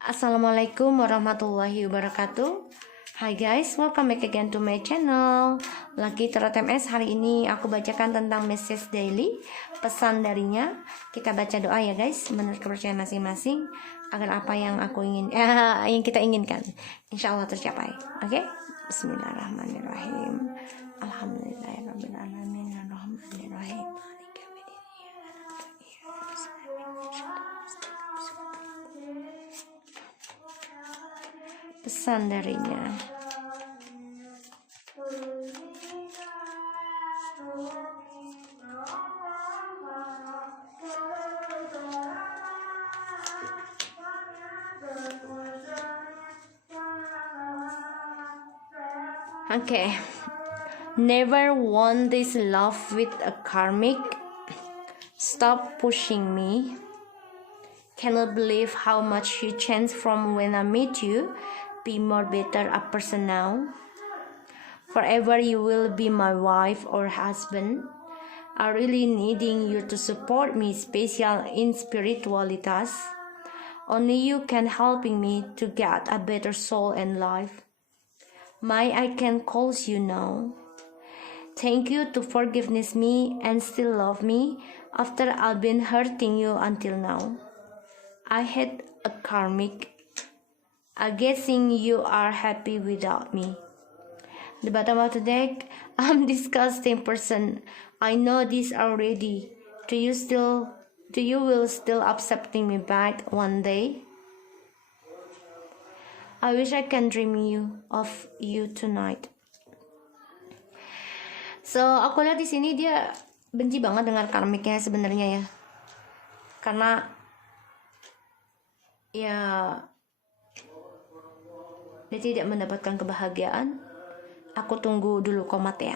Assalamualaikum warahmatullahi wabarakatuh. Hai guys, welcome back again to my channel. Lagi Tarot MS. Hari ini aku bacakan tentang message daily, pesan darinya. Kita baca doa ya guys, menurut kepercayaan masing-masing, agar apa yang yang kita inginkan insya Allah tercapai. Oke? Bismillahirrahmanirrahim. Alhamdulillahirabbil alamin arrahmanirrahim. Pesan darinya. Okay. Never want this love with a karmic. Stop pushing me. Cannot believe how much you changed from when I met you. Be more better a person now. Forever you will be my wife or husband. I really needing you to support me, special in spiritualitas. Only you can helping me to get a better soul and life. My I can calls you now. Thank you to forgiveness me and still love me after I've been hurting you until now. I had a karmic. I'm guessing you are happy without me. The bottom of the deck, I'm disgusting person. I know this already. Do you will still accepting me back one day? I wish I can dream of you tonight. So, aku lihat di sini dia benci banget dengan karmiknya sebenarnya ya. Karena ya dia tidak mendapatkan kebahagiaan. Aku tunggu dulu komat ya.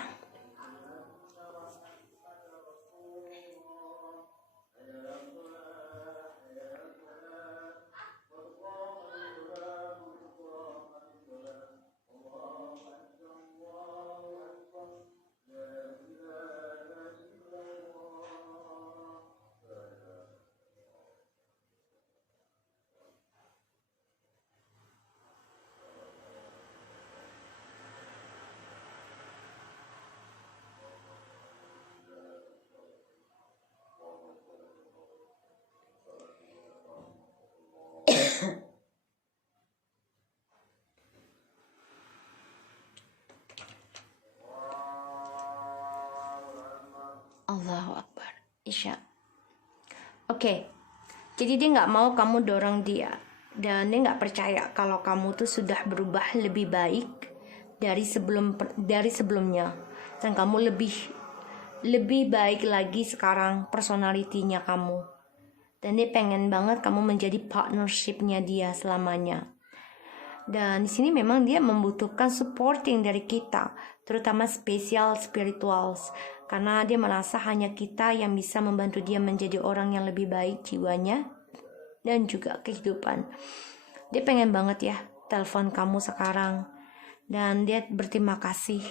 Allahu Akbar. Isya. Oke. Jadi dia nggak mau kamu dorong dia. Dan dia nggak percaya kalau kamu tuh sudah berubah lebih baik dari sebelumnya. Dan kamu lebih baik lagi sekarang personalitinya kamu. Dan dia pengen banget kamu menjadi partnershipnya dia selamanya. Dan di sini memang dia membutuhkan supporting dari kita, terutama spesial spirituals, karena dia merasa hanya kita yang bisa membantu dia menjadi orang yang lebih baik jiwanya dan juga kehidupan. Dia pengen banget ya telepon kamu sekarang, dan dia berterima kasih.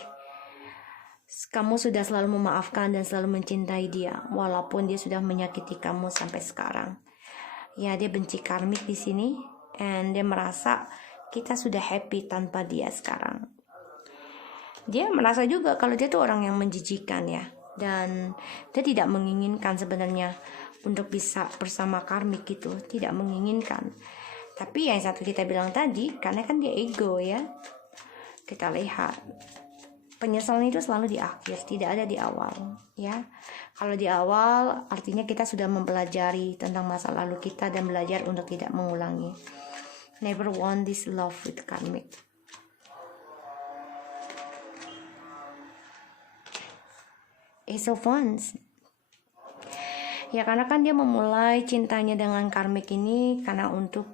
Kamu sudah selalu memaafkan dan selalu mencintai dia, walaupun dia sudah menyakiti kamu sampai sekarang. Ya, dia benci karmik di sini, and dia merasa kita sudah happy tanpa dia sekarang. Dia merasa juga kalau dia tuh orang yang menjijikan ya, dan dia tidak menginginkan sebenarnya untuk bisa bersama karmik itu, tidak menginginkan. Tapi yang satu kita bilang tadi, karena kan dia ego ya. Kita lihat penyesalan itu selalu di akhir, tidak ada di awal ya. Kalau di awal artinya kita sudah mempelajari tentang masa lalu kita dan belajar untuk tidak mengulangi. Never want this love with karmic. Ace of Wands. Ya, karena kan dia memulai cintanya dengan karmik ini karena untuk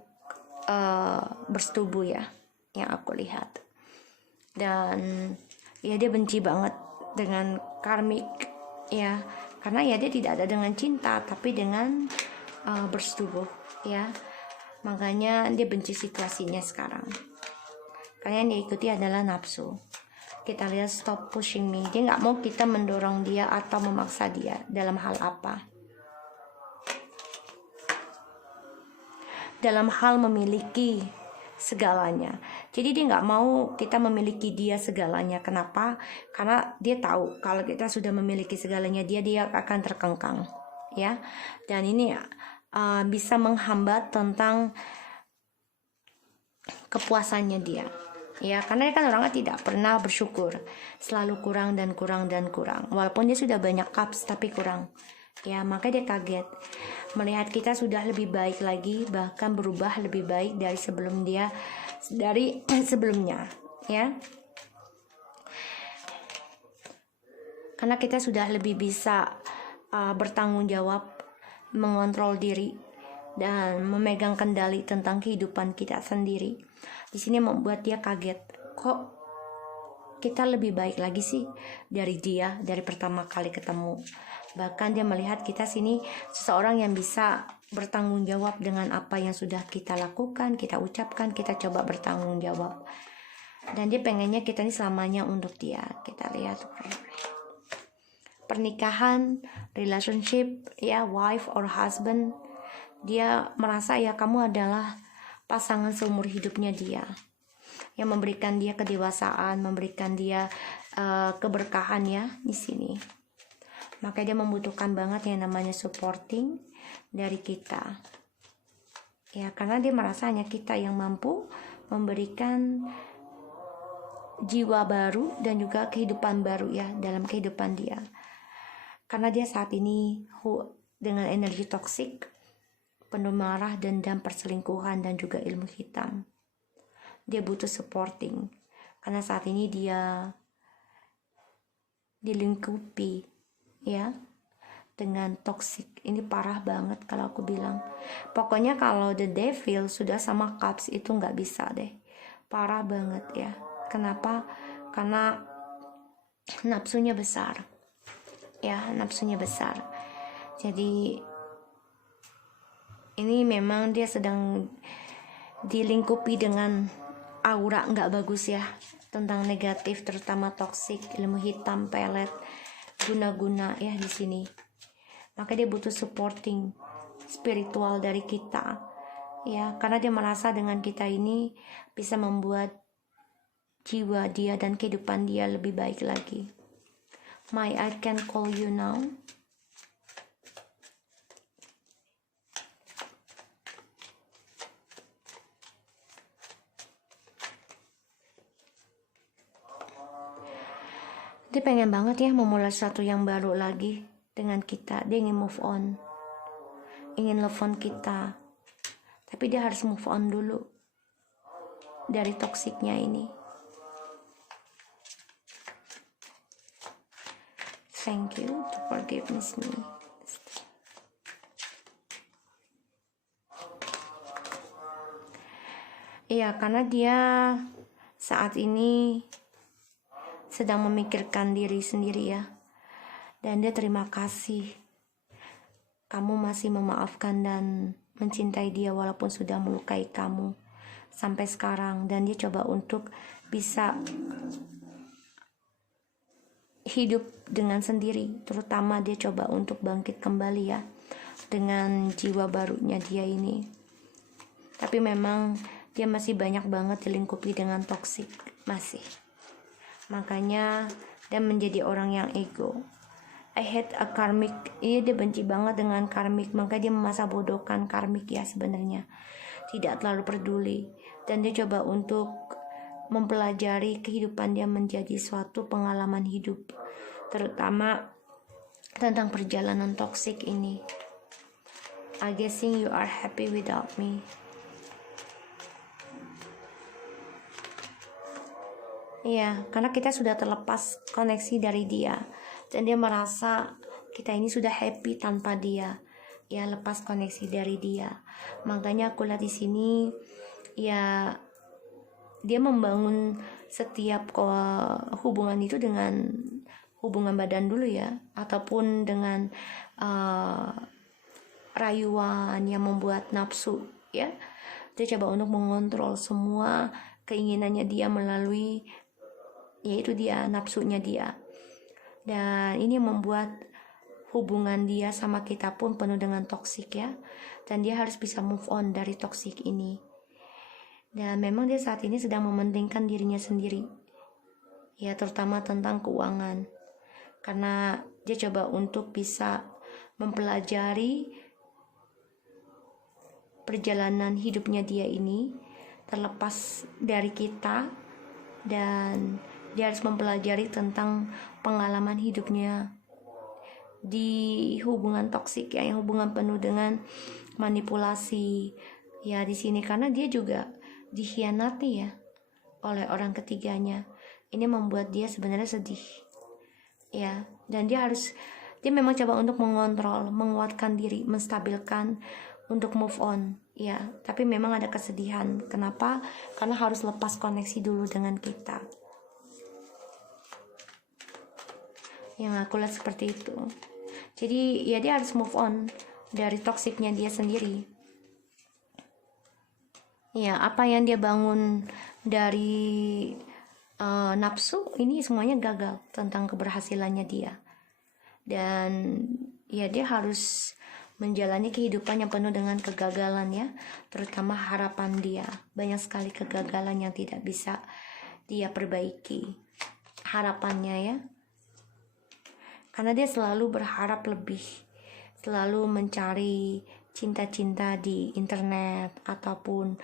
bersetubuh ya, yang aku lihat. Dan ya dia benci banget dengan karmik ya, karena ya dia tidak ada dengan cinta tapi dengan bersetubuh ya. Makanya dia benci situasinya sekarang. Karena yang dia ikuti adalah nafsu. Kita lihat stop pushing me. Dia nggak mau kita mendorong dia atau memaksa dia dalam hal apa. dalam hal memiliki segalanya. Jadi dia nggak mau kita memiliki dia segalanya. Kenapa? Karena dia tahu kalau kita sudah memiliki segalanya dia akan terkengkang, ya. Dan ini bisa menghambat tentang kepuasannya dia, ya, karena dia kan orangnya tidak pernah bersyukur, selalu kurang dan kurang dan kurang, walaupun dia sudah banyak cups tapi kurang, ya. Makanya dia kaget melihat kita sudah lebih baik lagi, bahkan berubah lebih baik dari sebelumnya, ya, karena kita sudah lebih bisa bertanggung jawab, mengontrol diri, dan memegang kendali tentang kehidupan kita sendiri. Di sini membuat dia kaget, kok kita lebih baik lagi sih dari pertama kali ketemu. Bahkan dia melihat kita sini seseorang yang bisa bertanggung jawab dengan apa yang sudah kita lakukan, kita ucapkan, kita coba bertanggung jawab. Dan dia pengennya kita ini selamanya untuk dia. Kita lihat pernikahan, relationship, ya, wife or husband. Dia merasa ya kamu adalah pasangan seumur hidupnya dia, yang memberikan dia kedewasaan, memberikan dia keberkahan, ya, di sini. Makanya dia membutuhkan banget yang namanya supporting dari kita, ya, karena dia merasa hanya kita yang mampu memberikan jiwa baru dan juga kehidupan baru, ya, dalam kehidupan dia. Karena dia saat ini dengan energi toksik, penuh marah, dendam, perselingkuhan, dan juga ilmu hitam. Dia butuh supporting karena saat ini dia dilingkupi, ya, dengan toxic. Ini parah banget kalau aku bilang. Pokoknya kalau the devil sudah sama cups itu nggak bisa deh, parah banget, ya. Kenapa? Karena nafsunya besar, ya, nafsunya besar. Jadi ini memang dia sedang dilingkupi dengan aura nggak bagus, ya, tentang negatif, terutama toksik, ilmu hitam, pelet, guna-guna, ya, di sini. Maka dia butuh supporting spiritual dari kita, ya, karena dia merasa dengan kita ini bisa membuat jiwa dia dan kehidupan dia lebih baik lagi. I can call you now. Dia pengen banget, ya, memulai sesuatu yang baru lagi dengan kita. Dia ingin move on, ingin love on kita, tapi dia harus move on dulu dari toksiknya ini. Thank you to forgiveness me. Iya, karena dia saat ini sedang memikirkan diri sendiri, ya. Dan dia terima kasih kamu masih memaafkan dan mencintai dia walaupun sudah melukai kamu sampai sekarang. Dan dia coba untuk bisa hidup dengan sendiri. Terutama dia coba untuk bangkit kembali, ya, dengan jiwa barunya dia ini. Tapi memang dia masih banyak banget dilingkupi dengan toksik, masih. Makanya dia menjadi orang yang ego. I hate a karmic. Dia benci banget dengan karmic. Maka dia memasa bodohkan karmic, ya, sebenarnya. Tidak terlalu peduli. Dan dia coba untuk mempelajari kehidupan dia menjadi suatu pengalaman hidup. Terutama tentang perjalanan toksik ini. I guessing you are happy without me. Iya, karena kita sudah terlepas koneksi dari dia, dan dia merasa kita ini sudah happy tanpa dia, ya, lepas koneksi dari dia. Makanya aku lihat di sini, ya, dia membangun setiap hubungan itu dengan hubungan badan dulu, ya, ataupun dengan rayuan yang membuat nafsu, ya. Dia coba untuk mengontrol semua keinginannya dia melalui, yaitu dia, nafsunya dia. Dan ini membuat hubungan dia sama kita pun penuh dengan toksik ya, dan dia harus bisa move on dari toksik ini. Dan memang dia saat ini sedang mementingkan dirinya sendiri ya, terutama tentang keuangan, karena dia coba untuk bisa mempelajari perjalanan hidupnya dia ini terlepas dari kita, dan dia harus mempelajari tentang pengalaman hidupnya di hubungan toksik ya, yang hubungan penuh dengan manipulasi ya di sini, karena dia juga dikhianati ya oleh orang ketiganya. Ini membuat dia sebenarnya sedih ya, dan dia memang coba untuk mengontrol, menguatkan diri, menstabilkan untuk move on ya, tapi memang ada kesedihan. Kenapa? Karena harus lepas koneksi dulu dengan kita. Yang aku lihat seperti itu. Jadi ya dia harus move on dari toksiknya dia sendiri. Ya, apa yang dia bangun dari nafsu ini semuanya gagal tentang keberhasilannya dia. Dan ya dia harus menjalani kehidupan yang penuh dengan kegagalan ya, terutama harapan dia. Banyak sekali kegagalan yang tidak bisa dia perbaiki harapannya ya. Karena dia selalu berharap lebih, selalu mencari cinta-cinta di internet ataupun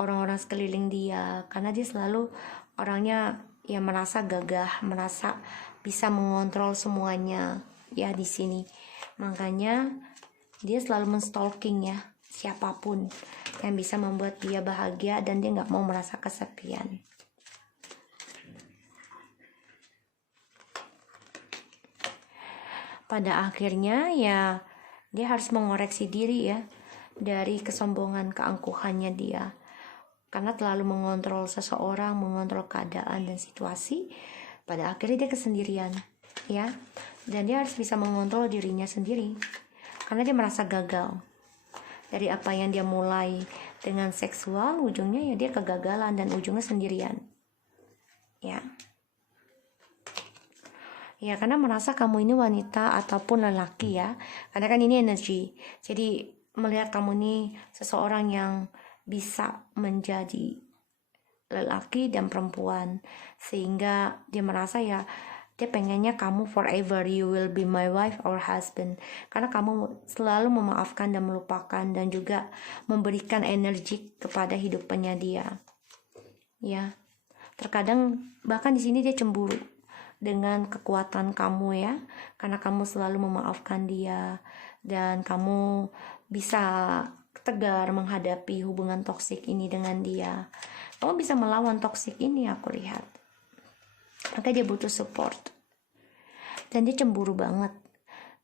orang-orang sekeliling dia, karena dia selalu orangnya ya merasa gagah, merasa bisa mengontrol semuanya ya di sini. Makanya dia selalu menstalking ya siapapun yang bisa membuat dia bahagia, dan dia nggak mau merasa kesepian. Pada akhirnya ya dia harus mengoreksi diri ya dari kesombongan, keangkuhannya dia, karena terlalu mengontrol seseorang, mengontrol keadaan dan situasi. Pada akhirnya dia kesendirian ya, dan dia harus bisa mengontrol dirinya sendiri karena dia merasa gagal dari apa yang dia mulai dengan seksual. Ujungnya ya dia kegagalan dan ujungnya sendirian ya. Ya, karena merasa kamu ini wanita ataupun lelaki ya, karena kan ini energi. Jadi melihat kamu ini seseorang yang bisa menjadi lelaki dan perempuan, sehingga dia merasa ya dia pengennya kamu forever, you will be my wife or husband, karena kamu selalu memaafkan dan melupakan dan juga memberikan energi kepada hidupannya dia ya. Terkadang bahkan di sini dia cemburu dengan kekuatan kamu ya, karena kamu selalu memaafkan dia dan kamu bisa tegar menghadapi hubungan toksik ini dengan dia. Kamu bisa melawan toksik ini, aku lihat. Maka dia butuh support, dan dia cemburu banget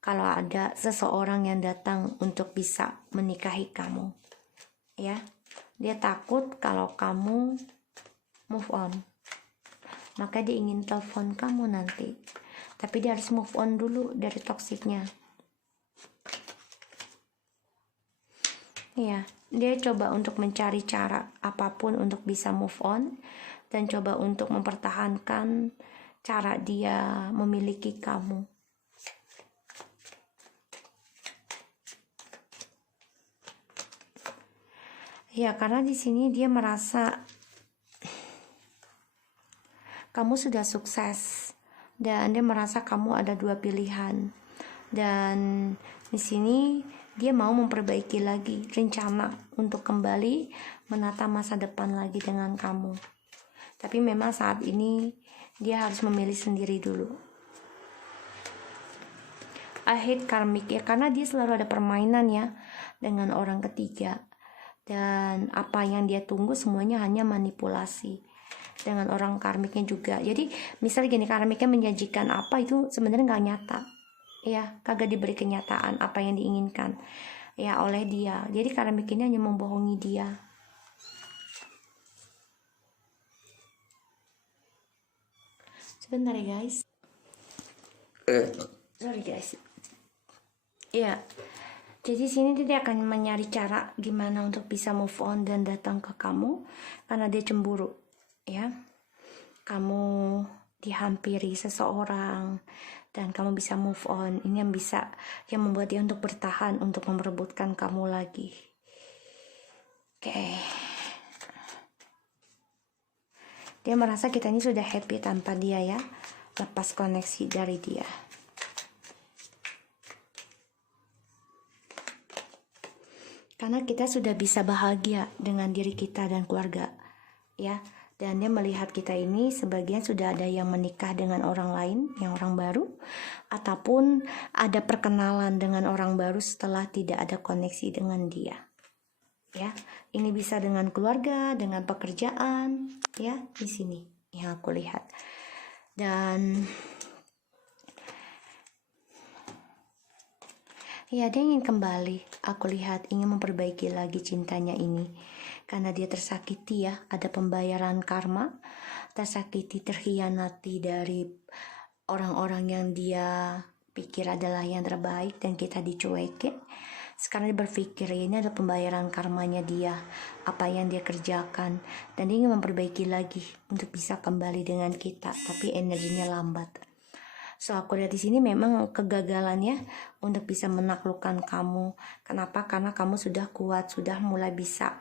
kalau ada seseorang yang datang untuk bisa menikahi kamu ya. Dia takut kalau kamu move on, maka dia ingin telepon kamu nanti, tapi dia harus move on dulu dari toksiknya ya. Dia coba untuk mencari cara apapun untuk bisa move on, dan coba untuk mempertahankan cara dia memiliki kamu ya, karena di sini dia merasa kamu sudah sukses, dan dia merasa kamu ada dua pilihan, dan di sini dia mau memperbaiki lagi rencana untuk kembali menata masa depan lagi dengan kamu. Tapi memang saat ini dia harus memilih sendiri dulu. I hate karmic ya, karena dia selalu ada permainan ya dengan orang ketiga, dan apa yang dia tunggu semuanya hanya manipulasi dengan orang karmiknya juga. Jadi misalnya gini, karmiknya menjanjikan apa itu sebenarnya nggak nyata ya, kagak diberi kenyataan apa yang diinginkan ya oleh dia. Jadi karmik ini hanya membohongi dia. Sebentar ya guys, sorry guys ya. Jadi sini dia akan mencari cara gimana untuk bisa move on dan datang ke kamu, karena dia cemburu ya. Kamu dihampiri seseorang dan kamu bisa move on. Ini yang membuat dia untuk bertahan, untuk memperebutkan kamu lagi. Oke. Dia merasa kita ini sudah happy tanpa dia ya, lepas koneksi dari dia. Karena kita sudah bisa bahagia dengan diri kita dan keluarga, ya. Dan dia melihat kita ini sebagian sudah ada yang menikah dengan orang lain, yang orang baru, ataupun ada perkenalan dengan orang baru setelah tidak ada koneksi dengan dia. Ya, ini bisa dengan keluarga, dengan pekerjaan, ya, di sini yang aku lihat. Dan ya, dia ingin kembali. Aku lihat ingin memperbaiki lagi cintanya ini. Karena dia tersakiti ya, ada pembayaran karma, tersakiti, terhianati dari orang-orang yang dia pikir adalah yang terbaik dan kita dicuekin. Sekarang dia berpikir ini ada pembayaran karmanya dia, apa yang dia kerjakan, dan dia ingin memperbaiki lagi untuk bisa kembali dengan kita, tapi energinya lambat. So aku lihat di sini memang kegagalannya untuk bisa menaklukkan kamu. Kenapa? Karena kamu sudah kuat, sudah mulai bisa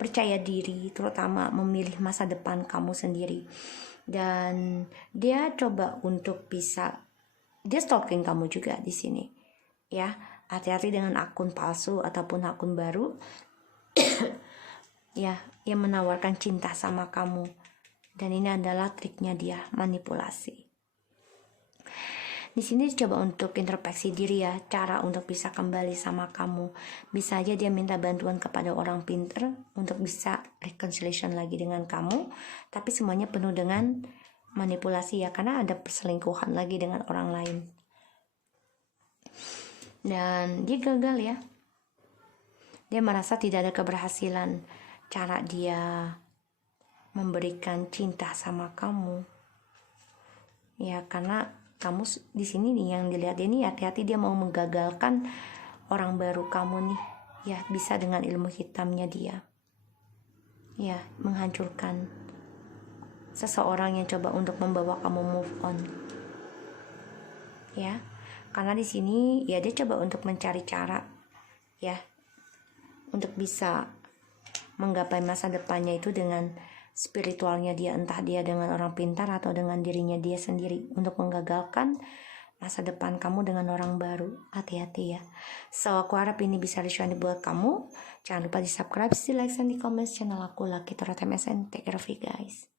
percaya diri, terutama memilih masa depan kamu sendiri. Dan dia coba untuk bisa, dia stalking kamu juga di sini, ya. Hati-hati dengan akun palsu ataupun akun baru, ya, yang menawarkan cinta sama kamu. Dan ini adalah triknya dia, manipulasi. Di sini coba untuk introspeksi diri ya, cara untuk bisa kembali sama kamu. Bisa aja dia minta bantuan kepada orang pinter untuk bisa reconciliation lagi dengan kamu, tapi semuanya penuh dengan manipulasi ya, karena ada perselingkuhan lagi dengan orang lain. Dan dia gagal ya. Dia merasa tidak ada keberhasilan cara dia memberikan cinta sama kamu. Ya, karena kamu di sini nih yang dilihat ini, hati-hati dia mau menggagalkan orang baru kamu nih. Ya, bisa dengan ilmu hitamnya dia. Ya, menghancurkan seseorang yang coba untuk membawa kamu move on. Ya, karena di sini ya dia coba untuk mencari cara ya untuk bisa menggapai masa depannya itu dengan spiritualnya dia, entah dia dengan orang pintar atau dengan dirinya dia sendiri untuk menggagalkan masa depan kamu dengan orang baru. Hati-hati ya. So aku harap ini bisa resonate buat kamu. Jangan lupa di subscribe, di like, dan di comment channel aku Lucky Tarot MSN. Take care of you guys.